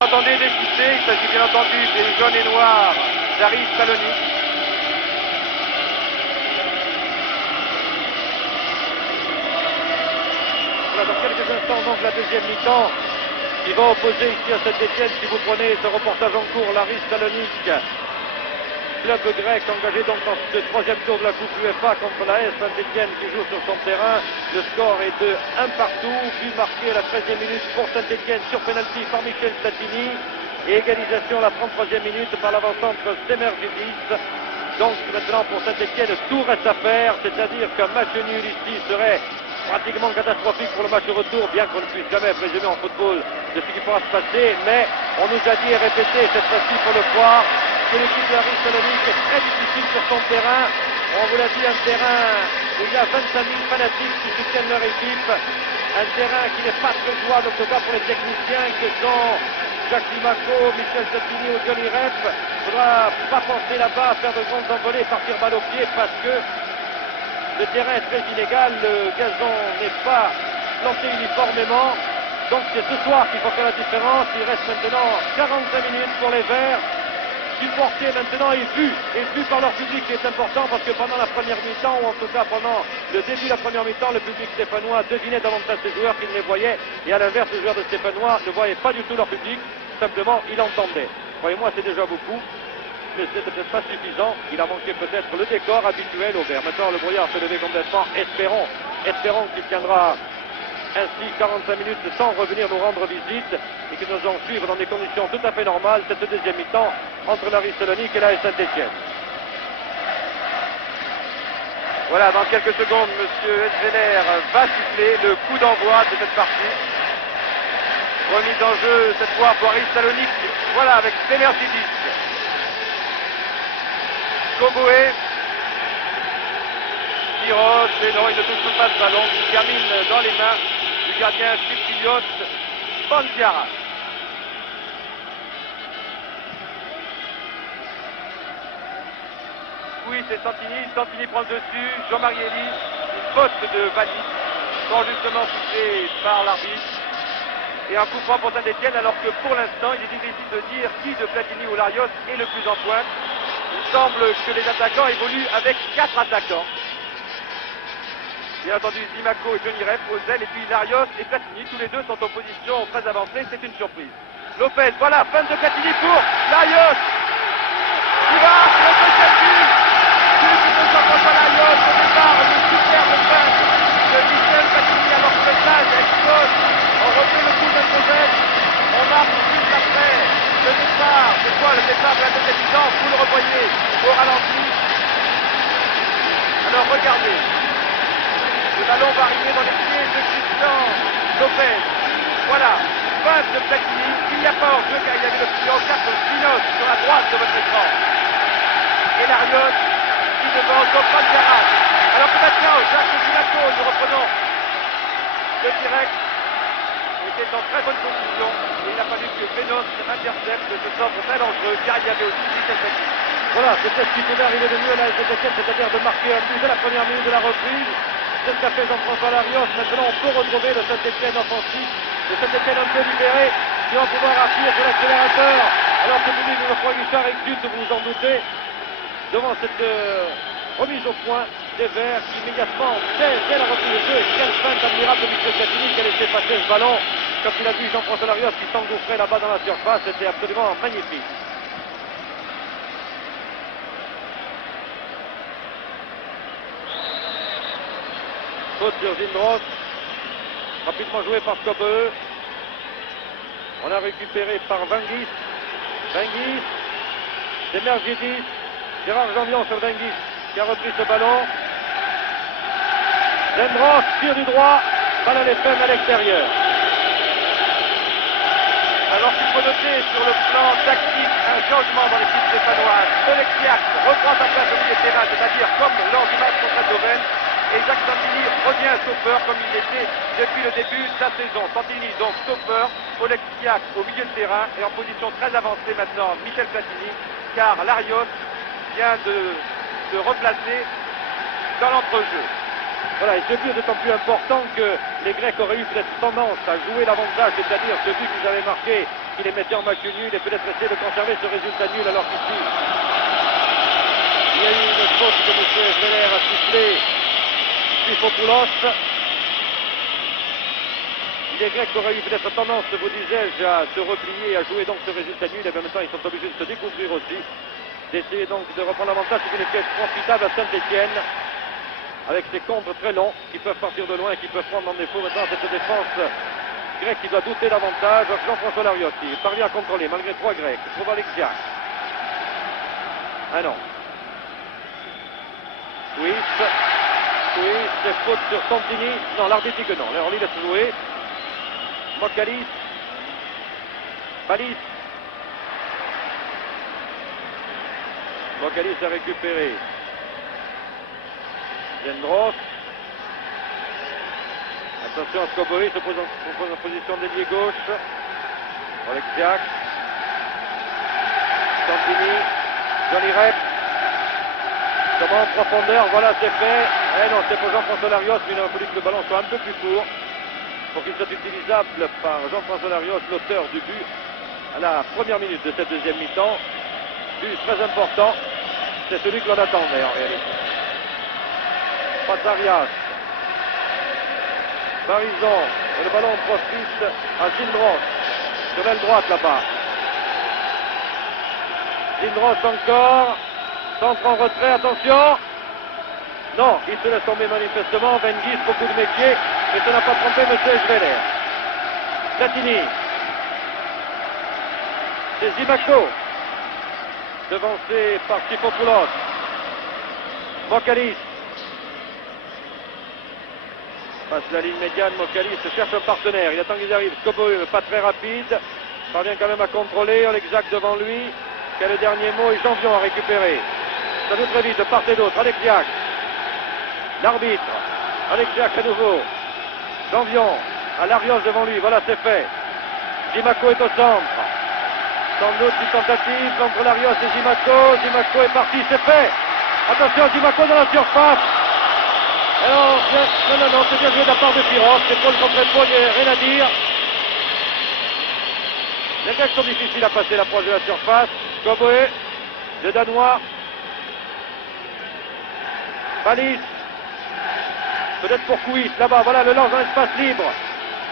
Attendez d'écouter, il s'agit bien entendu des jaunes et noirs d'Aris Salonique. Voilà, dans quelques instants, donc la deuxième mi-temps qui va opposer ici à Saint-Etienne, si vous prenez ce reportage en cours, l'Aris Salonique, club grec engagé donc dans ce troisième tour de la Coupe UEFA contre la AS Saint-Etienne qui joue sur son terrain. Le score est de 1 partout, but marqué à la 13e minute pour Saint-Etienne sur penalty par Michel Platini et égalisation à la 33e minute par l'avant-centre Semerjidis. Donc maintenant pour Saint-Etienne tout reste à faire, c'est-à-dire qu'un match nul ici serait pratiquement catastrophique pour le match retour, bien qu'on ne puisse jamais présumer en football de ce qui pourra se passer, mais on nous a dit et répété cette fois-ci pour le croire que l'équipe de l'Aris Salonique est très difficile sur son terrain. On vous l'a dit, un terrain où il y a 25 000 fanatiques qui soutiennent leur équipe, un terrain qui n'est pas très jouable, en tout cas pour les techniciens que sont Jacques Limaco, Michel Platini ou Johnny Rep. Il ne faudra pas penser là-bas à faire de grandes envolées, partir balle au pied, parce que le terrain est très inégal, le gazon n'est pas planté uniformément. Donc c'est ce soir qu'il faut faire la différence. Il reste maintenant 45 minutes pour les Verts, supportés maintenant et vus par leur public, qui est important, parce que pendant la première mi-temps, ou en tout cas pendant le début de la première mi-temps, le public stéphanois devinait davantage ses joueurs qu'ils ne les voyaient, et à l'inverse, les joueurs de Stéphanois ne voyaient pas du tout leur public, simplement ils l'entendaient. Croyez-moi, c'est déjà beaucoup, mais c'est peut-être pas suffisant. Il a manqué peut-être le décor habituel au Vert. Maintenant, le brouillard s'est levé complètement. Espérons qu'il tiendra ainsi 45 minutes sans revenir nous rendre visite et que nous allons suivre dans des conditions tout à fait normales cette deuxième mi-temps entre l'Aris Salonique et la Saint-Etienne. Voilà, dans quelques secondes, Monsieur Esveler va siffler le coup d'envoi de cette partie. Remise en jeu cette fois pour Aris Salonique. Voilà, avec Semersidis. Koboé. Tiros, et non, il ne touche pas ce ballon, qui termine dans les mains du gardien Chypriote Bandiara. Oui, c'est Santini. Santini prend le dessus. Jean-Marie Elie, une faute de Valis, sans justement touché par l'arbitre. Et un coup franc pour Saint-Etienne, alors que pour l'instant, il est difficile de dire qui de Platini ou Larios est le plus en pointe. Il semble que les attaquants évoluent avec 4 attaquants. Bien entendu, Zimaco et Johnny Rep aux ailes, et puis Larios et Platini, tous les deux sont en position très avancée, c'est une surprise. Lopez, voilà, fin de Platini pour Larios, qui va sur le deuxième but. François Larios, au départ, une superbe fin de Michel Platini, alors que le stage explose. On refait le coup de Joseph, on marque juste après le départ. C'est quoi le départ de la deuxième mi-temps? Vous le revoyez au ralenti. Alors regardez. Le ballon va arriver dans les pieds de Christian Lopez. Voilà, passe de Platini. Il n'y a pas hors-jeu car il y avait le client 4 Spinos sur la droite de votre écran. Et Larios qui devance au Bandiara. Alors que maintenant, Jacques Zimaco, nous reprenons le direct. Il était en très bonne position. Et il n'a fallu que Benos intercepte ce centre très dangereux car il y avait aussi Michel Platini. Voilà, c'était ce qui pouvait arriver de mieux à la Saint-Etienne, c'est-à-dire de marquer un but dès la première minute de la reprise. C'est ce qu'a fait Jean-François Larios. Maintenant, on peut retrouver le Saint-Etienne offensif, le Saint-Etienne un peu libéré, qui va pouvoir appuyer sur l'accélérateur. Alors que Denis Geoffroy Guichard exulte, vous vous en doutez, devant cette remise au point des Verts qui immédiatement, dès la reprise de jeu, et quelle feinte admirable de Michel Platini qui a laissé passer ce ballon quand il a vu Jean-François Larios qui s'engouffrait là-bas dans la surface. C'était absolument magnifique. Faute sur Zindros, rapidement joué par Kobe. On a récupéré par Vangis. Vangis, Semersidis, Gérard Jambion sur Vangis qui a repris ce ballon. Zindros tire du droit, balle à l'FM à l'extérieur. Alors qu'il faut noter sur le plan tactique un changement dans l'équipe stéphanoise. Oleksiak reprend sa place au milieu de terrain, c'est-à-dire comme lors du match contre Eindhoven. Et Jacques Santini revient stopper comme il l'était depuis le début de sa saison. Santini donc stopper, Oleksiak au milieu de terrain et en position très avancée maintenant Michel Platini, car Larios vient de se replacer dans l'entrejeu. Voilà, et ce but est d'autant plus important que les Grecs auraient eu peut-être tendance à jouer l'avantage, c'est-à-dire ce but qu'ils avaient marqué, qui les mettait en match nul, et peut-être essayer de conserver ce résultat nul, alors qu'ici, il y a eu une faute que M. Esveler a sifflée. Trifopoulos. Les Grecs auraient eu peut-être tendance, vous disais-je, à se replier et à jouer donc ce résultat nul, et en même temps ils sont obligés de se découvrir aussi, d'essayer donc de reprendre l'avantage. C'est une pièce profitable à Saint-Etienne, avec ses contres très longs qui peuvent partir de loin et qui peuvent prendre en défaut maintenant cette défense grecque qui doit douter davantage. Jean-François Larios qui parvient à contrôler malgré 3 Grecs. Trouve Alexiak. Ah non. Suisse. Oui, c'est faute sur Santini. Non, l'arbitre dit que non. Alors, il laisse jouer. Mokalis. Balis. Mokalis a récupéré. Zendros. Attention, Skobori se pose en position d'ailier gauche. Oleksiak. Santini. Johnny Rep. Comment en profondeur, voilà, c'est fait. Eh non, c'est pour Jean-François Larios, mais il a voulu que le ballon soit un peu plus court pour qu'il soit utilisable par Jean-François Larios, l'auteur du but, à la première minute de cette deuxième mi-temps. But très important, c'est celui que l'on attendait en réalité. Patarias, Barison, et le ballon profite à Zindros, sur l'aile droite là-bas. Zindros encore. Centre en retrait, attention. Non, il se laisse tomber manifestement. Vengis, beaucoup de métier. Mais ça n'a pas trompé M. Esveler. Platini. C'est Zimaco. Devancé par Trifopoulos. Mokalis. Passe la ligne médiane, Mokalis cherche un partenaire. Il attend qu'ils arrivent. Skoboe, pas très rapide. Parvient quand même à contrôler. Oleksiak devant lui. Quel est le dernier mot? Et Janvion a récupéré. Ça joue très vite de part et d'autre. Oleksiak. L'arbitre. Oleksiak à nouveau. Janvion. À Larios devant lui. Voilà, c'est fait. Zimaco est au centre. Sans doute une tentative entre Larios et Zimaco. Zimaco est parti. C'est fait. Attention, Zimaco dans la surface. Alors, non, c'est bien joué de la part de Piros. C'est Paul contre Paul, il n'y a rien à dire. Les Grecs sont difficiles à passer l'approche de la surface. Skoboe, le Danois. Balis. Peut-être pour Kuis, là-bas. Voilà, le lance dans l'espace libre.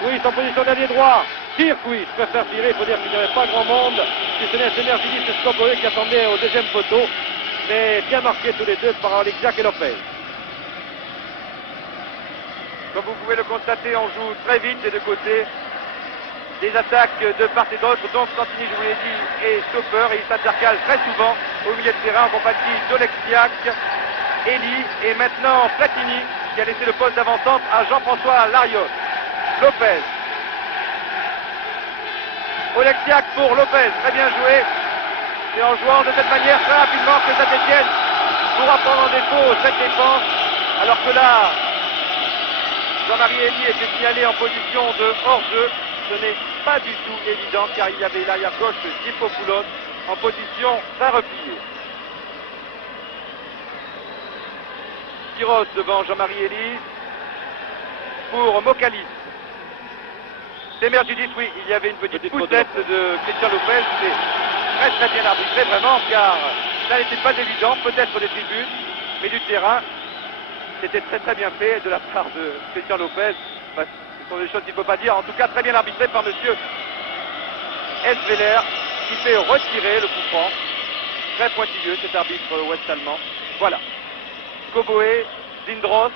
Kuis en position d'allié droit. Tire Kuis, préfère tirer. Il faut dire qu'il n'y avait pas grand monde. Si ce n'est Semerjidis et Skoboe qui attendaient au deuxième poteau. Mais bien marqués tous les deux par Oleksiak et Lopez. Comme vous pouvez le constater, on joue très vite des deux côtés. Des attaques de part et d'autre. Donc Santini, je vous l'ai dit, est stopper et il s'intercale très souvent au milieu de terrain en compagnie d'Oleksiak, Elie et maintenant Platini qui a laissé le poste d'avant-centre à Jean-François Larios. Lopez. Oleksiak pour Lopez. Très bien joué. Et en jouant de cette manière très rapidement que Saint-Etienne pourra prendre en défaut cette défense. Alors que là, Jean-Marie Elie était signalé en position de hors-jeu. Ce n'est pas du tout évident car il y avait l'arrière-gauche Dipopoulos en position très repliée. Piros devant Jean-Marie Elie pour Mokalis. Semerjidis, oui, il y avait une petite poussette de Christian Lopez. C'est très bien arbitré vraiment car ça n'était pas évident, peut-être des tribunes, mais du terrain. C'était très bien fait de la part de Christian Lopez. Ce sont des choses qu'il ne faut pas dire. En tout cas, très bien arbitré par monsieur Esveler qui fait retirer le coup franc. Très pointilleux cet arbitre ouest-allemand. Voilà. Skoboe, Zindros.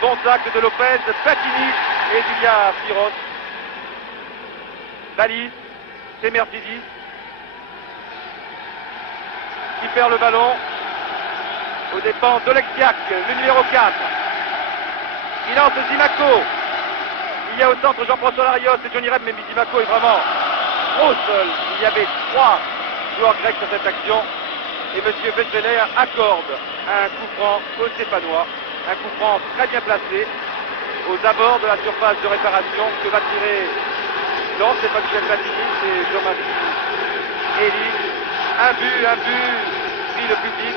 Bon tacle de Lopez, Platini et Julia Piros. Balis, Semerjidis qui perd le ballon aux dépens d'Oleksiak, le numéro 4. Il lance Zimaco. Il y a au centre Jean-François Larios et Johnny Reb, mais Zimaco est vraiment trop seul. Il y avait 3 joueurs grecs sur cette action. Et M. Vesveler accorde un coup franc aux Stéphanois. Un coup franc très bien placé aux abords de la surface de réparation que va tirer. Non, c'est pas Michel Platini, c'est Jean-Marie Elie. Un but, pris le public.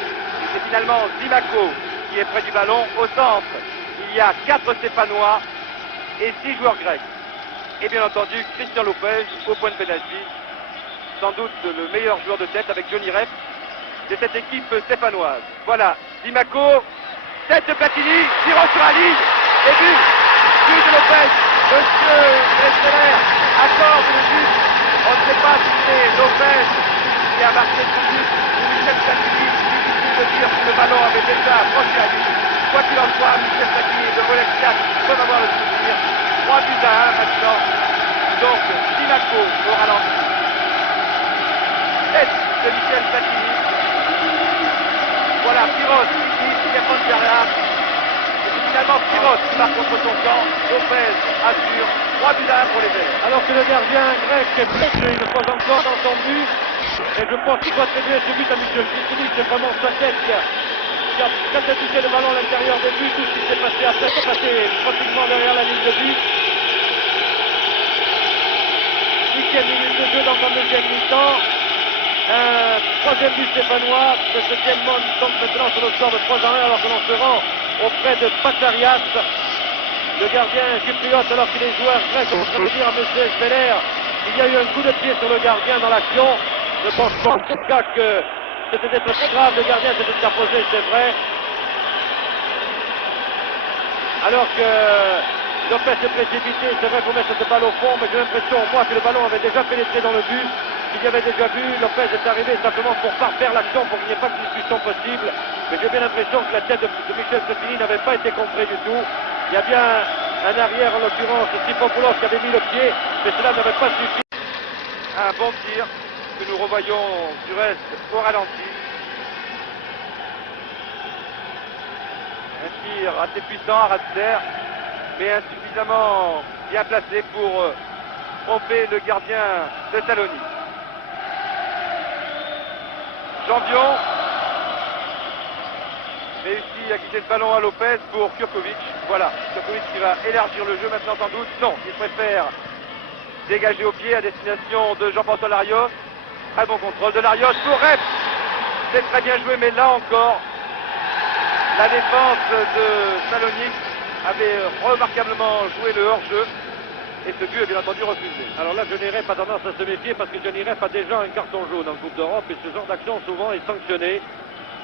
C'est finalement Zimaco qui est près du ballon. Au centre, il y a 4 Stéphanois et 6 joueurs grecs. Et bien entendu, Christian Lopez au point de pénalty. Sans doute le meilleur joueur de tête avec Johnny Rep de cette équipe stéphanoise. Voilà, Zimaco, tête de Platini, tirant sur la ligne, et but de Lopez. Monsieur Vesveler accorde le but. On ne sait pas si c'est Lopez qui a marqué ce but ou Michel Platini. De dire que le ballon avait déjà approché à lui. Quoi qu'il en soit, Michel Platini et de Oleksiak peuvent avoir le souvenir. 3 buts à 1 maintenant. Donc, Zimaco au ralenti. Tête de Michel Platini. Voilà, Piros qui défend derrière. Et c'est finalement Piros qui marque contre son camp. Lopez assure 3 buts à 1 pour les Verts. Alors que le gardien grec est prêt, il ne pose encore dans son but. Et je pense qu'il doit attribuer ce but à M. Christini, c'est vraiment sa tête qui a catapulté le ballon à l'intérieur des buts. Tout ce qui s'est passé après, c'est passé pratiquement derrière la ligne de but. 8e minute de jeu dans un deuxième mi-temps. Un 3e but stéphanois, le 7e donc maintenant sur le score de 3-1 alors que l'on se rend auprès de Patarias. Le gardien chypriote alors qu'il est joueur grec, on peut dire à M. Esveler, il y a eu un coup de pied sur le gardien dans l'action. Je pense pas en tout cas que c'était très grave, le gardien s'était interposé, c'est vrai. Alors que Lopez s'est précipité, c'est vrai qu'on met cette balle au fond, mais j'ai l'impression, moi, que le ballon avait déjà pénétré dans le but. Il y avait déjà vu, Lopez est arrivé simplement pour parfaire l'action, pour qu'il n'y ait pas de discussion possible. Mais j'ai bien l'impression que la tête de Michel Platini n'avait pas été comprise du tout. Il y a bien un arrière, en l'occurrence, Dipopoulos qui avait mis le pied, mais cela n'avait pas suffi. Un bon tir que nous revoyons du reste au ralenti. Un tir assez puissant à ras de terre, mais insuffisamment bien placé pour tromper le gardien de Salonique. Jambion réussit à quitter le ballon à Lopez pour Kurkovic. Voilà, Kurkovic qui va élargir le jeu maintenant sans doute. Non, il préfère dégager au pied à destination de Jean-François Larios. Très bon contrôle de Larios pour Rep. C'est très bien joué, mais là encore, la défense de Salonique avait remarquablement joué le hors-jeu. Et ce but est bien entendu refusé. Alors là, Johnny Rep a tendance à se méfier parce que Johnny Rep a déjà un carton jaune en Coupe d'Europe et ce genre d'action souvent est sanctionné.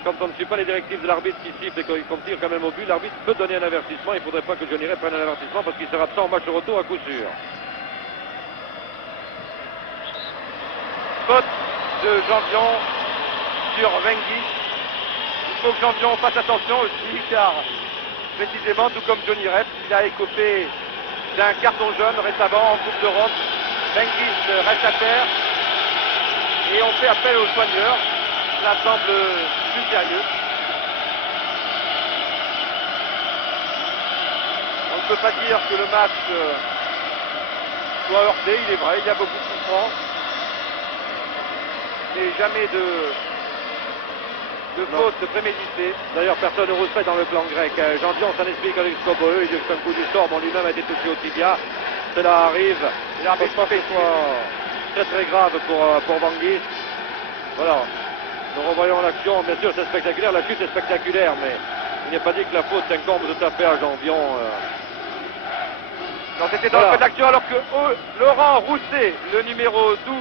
Quand on ne suit pas les directives de l'arbitre qui siffle et qu'on tire quand même au but, l'arbitre peut donner un avertissement. Il ne faudrait pas que Johnny Rep prenne un avertissement parce qu'il sera absent au match retour à coup sûr. Faute de Jambion sur Wengis. Il faut que Jambion fasse attention aussi car précisément tout comme Johnny Rep, il a écopé d'un carton jaune récemment en Coupe d'Europe. Wengis reste à terre et on fait appel aux soigneurs. Ça semble plus sérieux. On ne peut pas dire que le match soit heurté, il est vrai, il y a beaucoup de souffrance. Mais jamais de faute préméditée. D'ailleurs, personne ne refait dans le clan grec. Jambion s'en explique avec Skoboe, il dit que c'est un coup du sort. Bon, lui-même a été touché au tibia. Cela arrive. Et l'arbitre Je pense que ce soit très grave pour Wengis. Voilà. Nous revoyons l'action. Bien sûr, c'est spectaculaire. La chute est spectaculaire, mais il n'est pas dit que la faute incombe tout à fait à Jambion. Non, c'était dans le feu de l'action alors que Laurent Rousset, le numéro 12,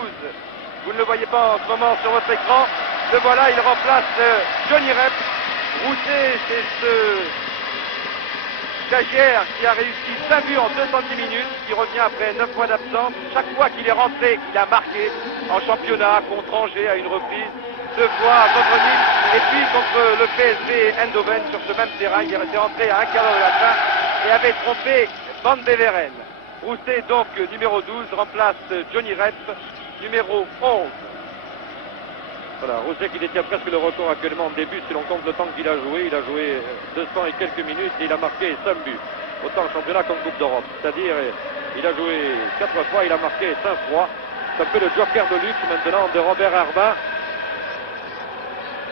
vous ne le voyez pas en ce moment sur votre écran, le voilà, il remplace Johnny Rep. Rousset, c'est ce stagiaire qui a réussi 5 buts en 210 minutes, qui revient après 9 mois d'absence. Chaque fois qu'il est rentré, il a marqué en championnat contre Angers à une reprise, 2 fois contre Nice, et puis contre le PSV Eindhoven sur ce même terrain. Il était rentré à un quart d'heure de la fin et avait trompé Van Beveren. Rousset, donc numéro 12, remplace Johnny Rep, numéro 11. Voilà, Rousset qui détient presque le record actuellement en début, si l'on compte le temps qu'il a joué. Il a joué 200 et quelques minutes et il a marqué 5 buts, autant en championnat qu'en Coupe d'Europe. C'est-à-dire, il a joué 4 fois, il a marqué 5 fois. C'est un peu le joker de luxe maintenant de Robert Herbin.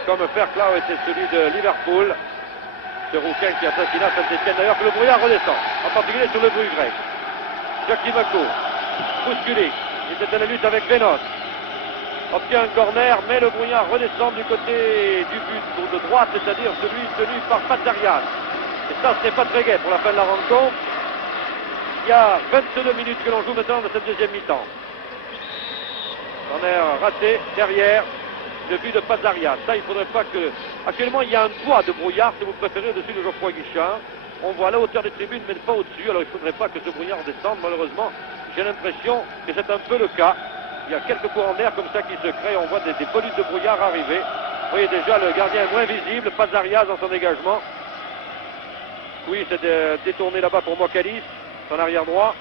Comme Fairclough était celui de Liverpool. Ce rouquin qui assassina Saint-Etienne. D'ailleurs que le brouillard redescend, en particulier sur le bruit grec. Jackie Mako, bousculé, il était à la lutte avec Venos. Obtient un corner, mais le brouillard redescend du côté du but de droite, c'est-à-dire celui tenu par Patzarias. Et ça, ce n'est pas très gai pour la fin de la rencontre. Il y a 22 minutes que l'on joue maintenant dans cette deuxième mi-temps. Corner raté, derrière, le but de Patzarias. Ça, il ne faudrait pas que... Actuellement, il y a un toit de brouillard, si vous préférez, au-dessus de Geoffroy Guichard. On voit la hauteur des tribunes, mais pas au-dessus. Alors, il ne faudrait pas que ce brouillard descende. Malheureusement, j'ai l'impression que c'est un peu le cas. Il y a quelques courants d'air comme ça qui se créent. On voit des polices de brouillard arriver. Vous voyez déjà, le gardien est moins visible. Patzarias dans son dégagement. Oui, c'est détourné là-bas pour Mokalis, son arrière droit.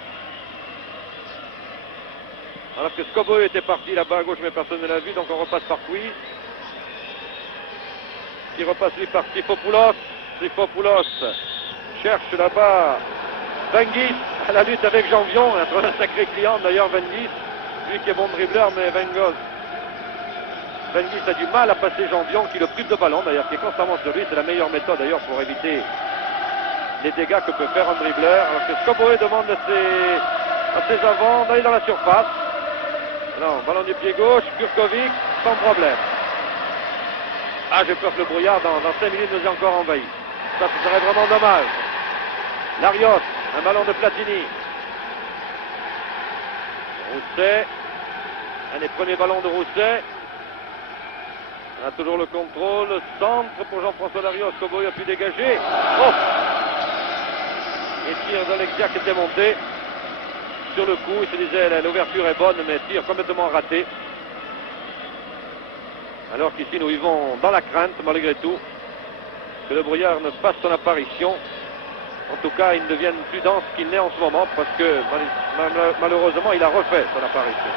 Alors que Skoboe était parti là-bas à gauche, mais personne ne l'a vu, donc on repasse par Couy. Qui repasse lui par Trifopoulos. Trifopoulos cherche là-bas Wengis à la lutte avec Jambion, un sacré client d'ailleurs Wengis, lui qui est bon dribbleur, mais Wengis a du mal à passer Jambion, qui le prive de ballon d'ailleurs, qui est constamment sur lui. C'est la meilleure méthode d'ailleurs pour éviter les dégâts que peut faire un dribbleur. Alors que Skoboe demande à ses avants d'aller dans la surface. Non, ballon du pied gauche, Kurkovic, sans problème. Ah, j'ai peur que le brouillard, dans 5 minutes, nous ait encore envahi. Ça, ce serait vraiment dommage. Larios, un ballon de Platini. Rousset, un des premiers ballons de Rousset. On a toujours le contrôle. Centre pour Jean-François Larios. Skoboe a pu dégager. Oh! Et tire d'Alexiak qui était monté. Sur le coup, il se disait l'ouverture est bonne, mais tir complètement raté. Alors qu'ici, nous vivons dans la crainte, malgré tout, que le brouillard ne fasse son apparition. En tout cas, il ne devienne plus dense qu'il n'est en ce moment, parce que malheureusement, il a refait son apparition.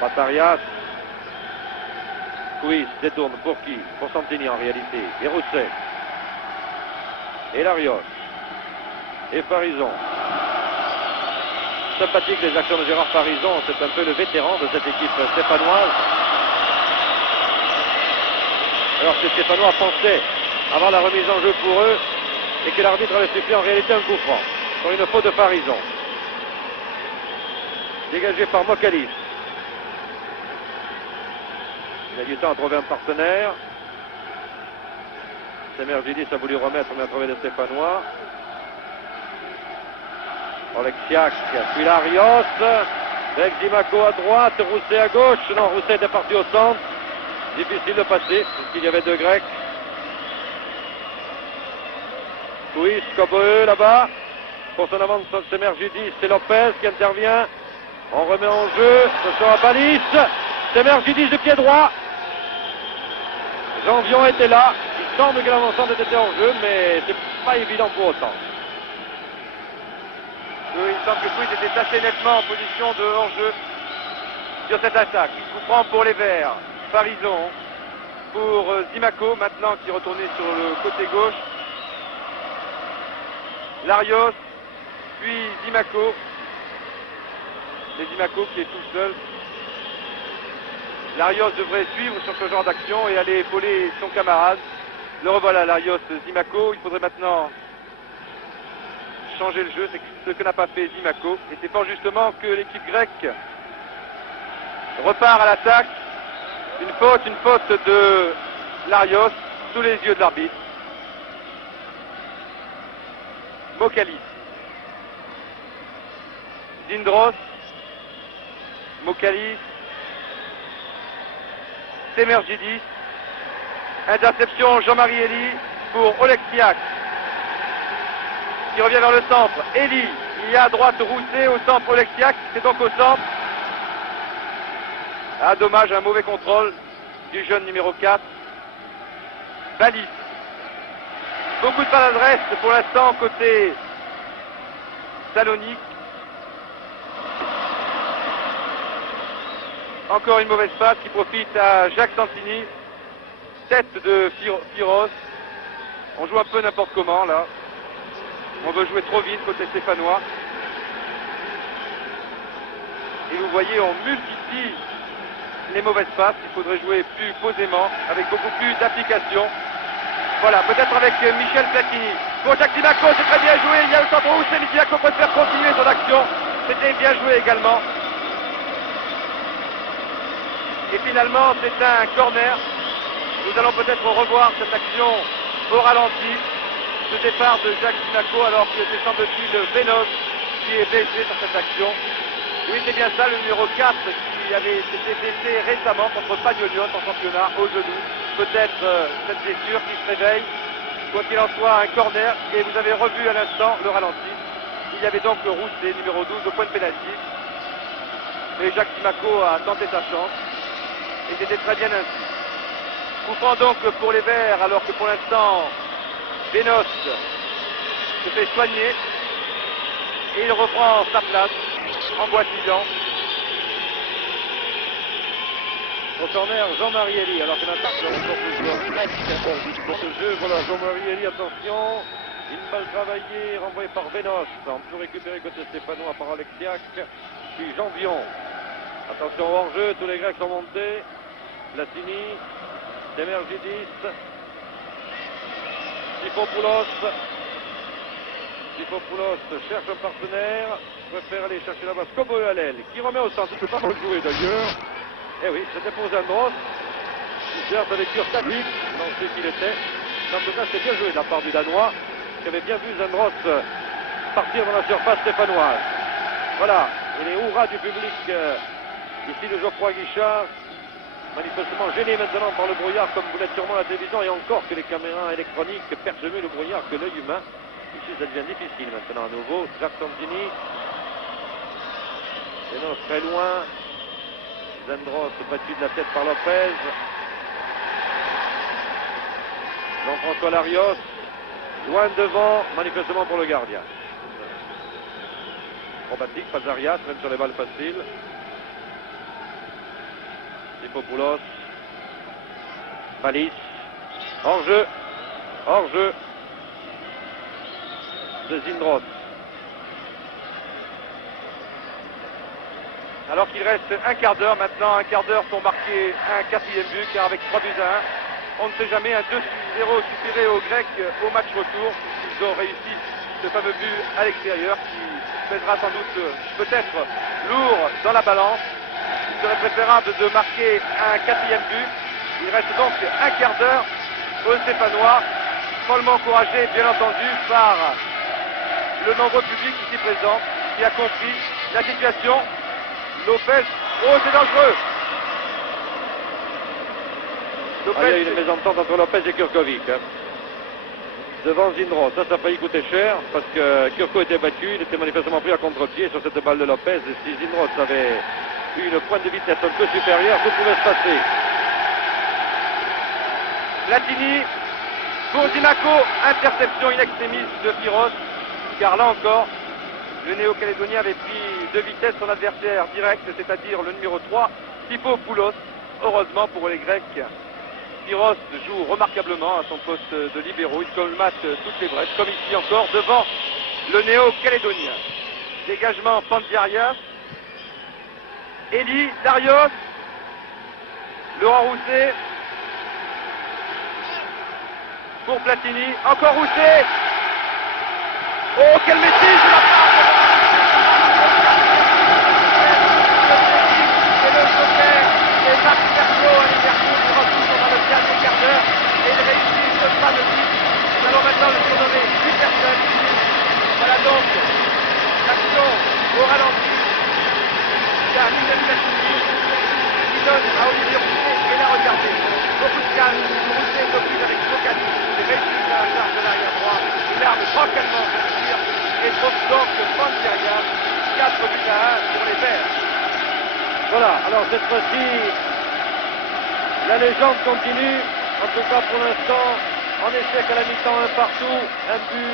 Patzarias. Oui, se détourne pour qui? Pour Santini en réalité. Et Rousset. et Larios. Et Farison. Sympathique les actions de Gérard Farison, c'est un peu le vétéran de cette équipe stéphanoise. Alors que les Stéphanois pensaient avoir la remise en jeu pour eux et que l'arbitre avait sifflé en réalité un coup franc pour une faute de Farison. Dégagé par Mokalis. Il a du temps à trouver un partenaire. Semergidis a voulu remettre, mais a trouvé les Stéphanois. Oleksiak, puis Larios, avec Zimaco à droite, Rousset à gauche. Non, Rousset était parti au centre. Difficile de passer, puisqu'il y avait deux Grecs. Kouis, Koboe là-bas. Pour son avance, Semergidis, c'est Lopez qui intervient. On remet en jeu, ce sera Balis. Semergidis du pied droit. Janvion était là. Il semble que l'avancement était hors jeu, mais c'est pas évident pour autant. Oui, il semble que Kouis était assez nettement en position de hors-jeu sur cette attaque. Il se prend pour les Verts. Farison pour Zimaco, maintenant qui est retourné sur le côté gauche. Larios, puis Zimaco. C'est Zimaco qui est tout seul. Larios devrait suivre sur ce genre d'action et aller épauler son camarade. Le revoilà, Larios, Zimaco. Il faudrait maintenant changer le jeu, c'est ce que n'a pas fait Zimaco. Et c'est fort justement que l'équipe grecque repart à l'attaque. Une faute de Larios sous les yeux de l'arbitre. Mokalis. Zindros. Mokalis. Semergidis. Interception Jean-Marie Elie pour Oleksiak qui revient vers le centre. Elie, il y a à droite Rousset, au centre Oleksiak, c'est donc au centre. Ah, dommage, un mauvais contrôle du jeune numéro 4. Balis. Beaucoup de maladresse pour l'instant côté Salonique. Encore une mauvaise passe qui profite à Jacques Santini. Tête de Firos. On joue un peu n'importe comment là. On veut jouer trop vite côté stéphanois. Et vous voyez, on multiplie les mauvaises passes. Il faudrait jouer plus posément, avec beaucoup plus d'application. Voilà, peut-être avec Michel Platini. Pour Jacques Zimaco, c'est très bien joué. Il y a le centre où c'est Zimaco peut faire continuer son action. C'était bien joué également. Et finalement, c'est un corner. Nous allons peut-être revoir cette action au ralenti. Ce départ de Jacques Zimaco, alors que c'est semble-t-il Vénos qui est blessé sur cette action. Oui, c'est bien ça, le numéro 4 qui avait été blessé récemment contre Pagnolios en championnat au genou. Peut-être cette blessure qui se réveille. Quoi qu'il en soit, un corner. Et vous avez revu à l'instant le ralenti. Il y avait donc le Rousset, numéro 12, au point de pénalty. Mais Jacques Zimaco a tenté sa chance. Et c'était très bien ainsi. Coupant donc pour les Verts, alors que pour l'instant, Vénos se fait soigner. Et il reprend sa place en boitillant. Au corner, Jean-Marie Elie, alors que l'attaque de retour du joueur grec pour ce jeu. Voilà, Jean-Marie Elie, attention. Une balle travaillée, renvoyée par Vénos. On peut récupérer côté stéphanois par Oleksiak. Puis Janvion. Attention au hors-jeu, tous les Grecs sont montés. Platini, Semergidis, Sifopoulos. Sifopoulos cherche un partenaire. Préfère aller chercher la base Koboe à l'aile, qui remet au centre. Il ne peut pas rejouer d'ailleurs. Eh oui, c'était pour Zandros. Il cherche avec Kurtavik, non c'est qu'il était. En tout cas, c'est bien joué de la part du Danois, qui avait bien vu Zandros partir dans la surface stéphanoise. Voilà, et les hurrahs du public ici de Geoffroy Guichard, manifestement gêné maintenant par le brouillard, comme vous l'êtes sûrement à la télévision, et encore que les caméras électroniques percent mieux le brouillard que l'œil humain. Ici, ça devient difficile maintenant à nouveau. Jacques Santini. Et non, très loin. Zandros battu de la tête par Lopez. Jean-François Larios. Loin devant, manifestement pour le gardien. Acrobatique, Pazarias, même sur les balles faciles. Sifopoulos. Balis. Hors-jeu. Hors-jeu. de Zindros. Alors qu'il reste un quart d'heure maintenant, un quart d'heure pour marquer un quatrième but, car avec 3-1, on ne sait jamais, un 2-0 suffirait aux Grecs au match retour. Ils ont réussi ce fameux but à l'extérieur qui pèsera sans doute peut-être lourd dans la balance. Il serait préférable de marquer un quatrième but. Il reste donc un quart d'heure aux Stéphanois, follement encouragé bien entendu par le nombreux public ici présent qui a compris la situation. Lopez, oh c'est dangereux. Lopez, il y a eu une mésentente entre Lopez et Kurkovic. Devant Zindros, ça a failli coûter cher parce que Kurko était battu, il était manifestement pris à contre-pied sur cette balle de Lopez. Et si Zindros avait eu une pointe de vitesse un peu supérieure, tout pouvait se passer. Platini pour Dimaco, interception in extremis de Piros, car là encore, le néo-calédonien avait pris de vitesse son adversaire direct, c'est-à-dire le numéro 3, Tipopoulos. Heureusement pour les Grecs, Piros joue remarquablement à son poste de libéraux, il colmate toutes les brèches, comme ici encore, devant le néo-calédonien. Dégagement Pandiarias, Eli, Darios, Laurent Rousset, pour Platini, encore Rousset. Oh, quelle maîtrise de la part de le joker, et Max Perco à Liverpool qui retourne dans le dernier quart d'heure et il réussit ce pas de but. Nous allons maintenant le surnommer Peterson. Voilà donc l'action au ralenti. Il y a Michel Platini qui donne à Olivier Rousset et la regarder. Beaucoup de calme, Rousset s'occupe avec Focati, il réussit à la charge de l'arrière droit, il arme tranquillement son tir et trouve donc Pandiarias, 4 buts à 1 pour les Verts. Voilà, alors cette fois-ci, la légende continue, en tout cas pour l'instant, en échec à la mi-temps, un partout, un but.